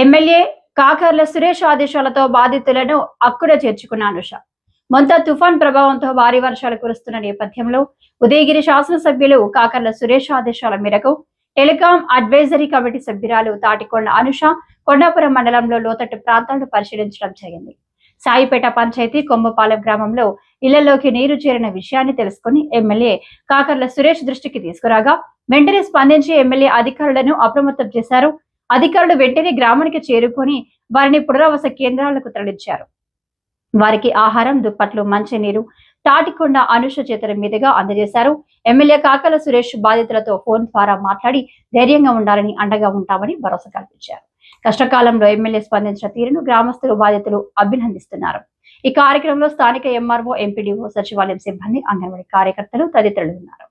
MLA Kakarla Suresh ఆదేశాలతో బాధితులను అక్కున చేర్చుకున్న అనుష. మొంతా తుఫాన్ ప్రభావంతో భారీ వర్షాలు కురుస్తున్న నేపథ్యంలో ఉదయగిరి శాసనసభ్యులు కాకర్ల సురేష్ ఆదేశాల మేరకు టెలికాం అడ్వైజరీ కమిటీ సభ్యురాలు తాటికొండ అనుష కొండాపురం మండలంలో లోతట్టు ప్రాంతాలను పరిశీలించడం జరిగింది. సాయిపేట పంచాయతీ కొమ్మపాలెం గ్రామంలో ఇళ్లలోకి నీరు చేరిన విషయాన్ని తెలుసుకుని ఎమ్మెల్యే కాకర్ల సురేష్ దృష్టికి తీసుకురాగా వెంటనే స్పందించి ఎమ్మెల్యే అధికారులను అప్రమత్తం చేశారు. అధికారులు వెంటనే గ్రామానికి చేరుకొని వారిని పునరావాస కేంద్రాలకు తరలించారు. వారికి ఆహారం, దుప్పట్లు, మంచినీరు తాటికొండ అనుష చేతుల మీదుగా అందజేశారు. ఎమ్మెల్యే కాకర్ల సురేష్ బాధితులతో ఫోన్ ద్వారా మాట్లాడి ధైర్యంగా ఉండాలని, అండగా ఉంటామని భరోసా కల్పించారు. కష్టకాలంలో ఎమ్మెల్యే స్పందించిన తీరును గ్రామస్తులు, బాధితులు అభినందిస్తున్నారు. ఈ కార్యక్రమంలో స్థానిక ఎంఆర్ఓ, ఎంపీడీఓ, సచివాలయం సిబ్బంది, అంగన్వాడీ కార్యకర్తలు తదితరులు ఉన్నారు.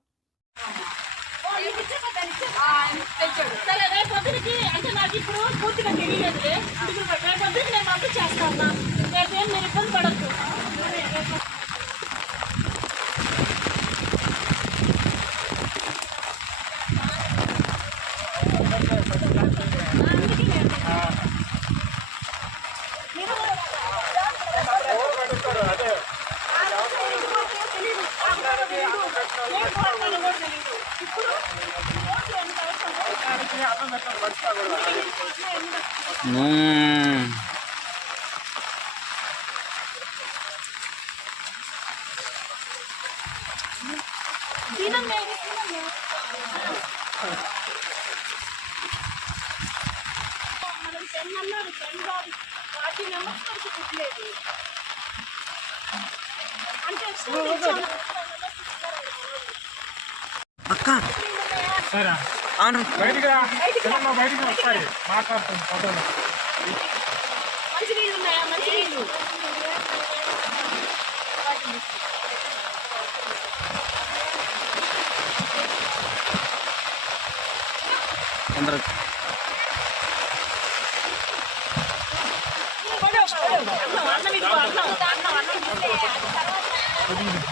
బయటికి వస్తాయి మాట్లాడుతుంది ఫోటోలో.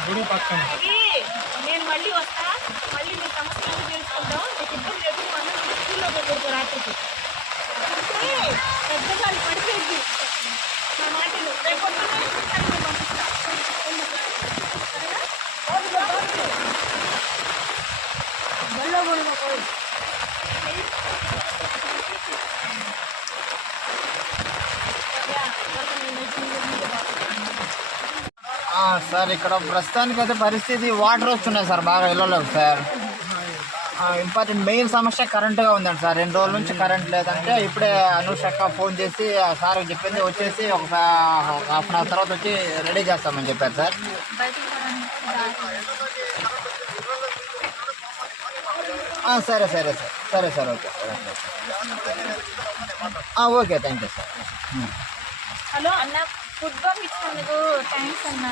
గుడి పక్కన నేను మళ్ళీ వస్తా, మళ్ళీ మీ సమస్యలు తెలుసుకుంటాం. మీకు ఇబ్బంది లేదు, మనం స్కూల్లో పోతాం రాత్రికి. పెద్దగాలి పడిపోయింది నా మాటలు. రేపు పంపిస్తా. బల్లో కూడా పోయి సార్, ఇక్కడ ప్రస్తుతానికి అయితే పరిస్థితి వాటర్ వస్తున్నాయి సార్ బాగా ఇళ్ళలోకి సార్. ఇంపార్టెంట్ మెయిన్ సమస్య కరెంటుగా ఉందండి సార్. 2 రోజుల నుంచి కరెంట్ లేదంటే ఇప్పుడే అనుషక్క ఫోన్ చేసి సార్కి చెప్పింది, వచ్చేసి ఒక హాఫ్ అన్ అవర్ తర్వాత వచ్చి రెడీ చేస్తామని చెప్పారు సార్. సరే సరే సార్, సరే sir, okay sir, okay, thank you sir. Hello అన్న, ఫుడ్ బాక్స్ ఇచ్చినందుకు థ్యాంక్స్ అన్న.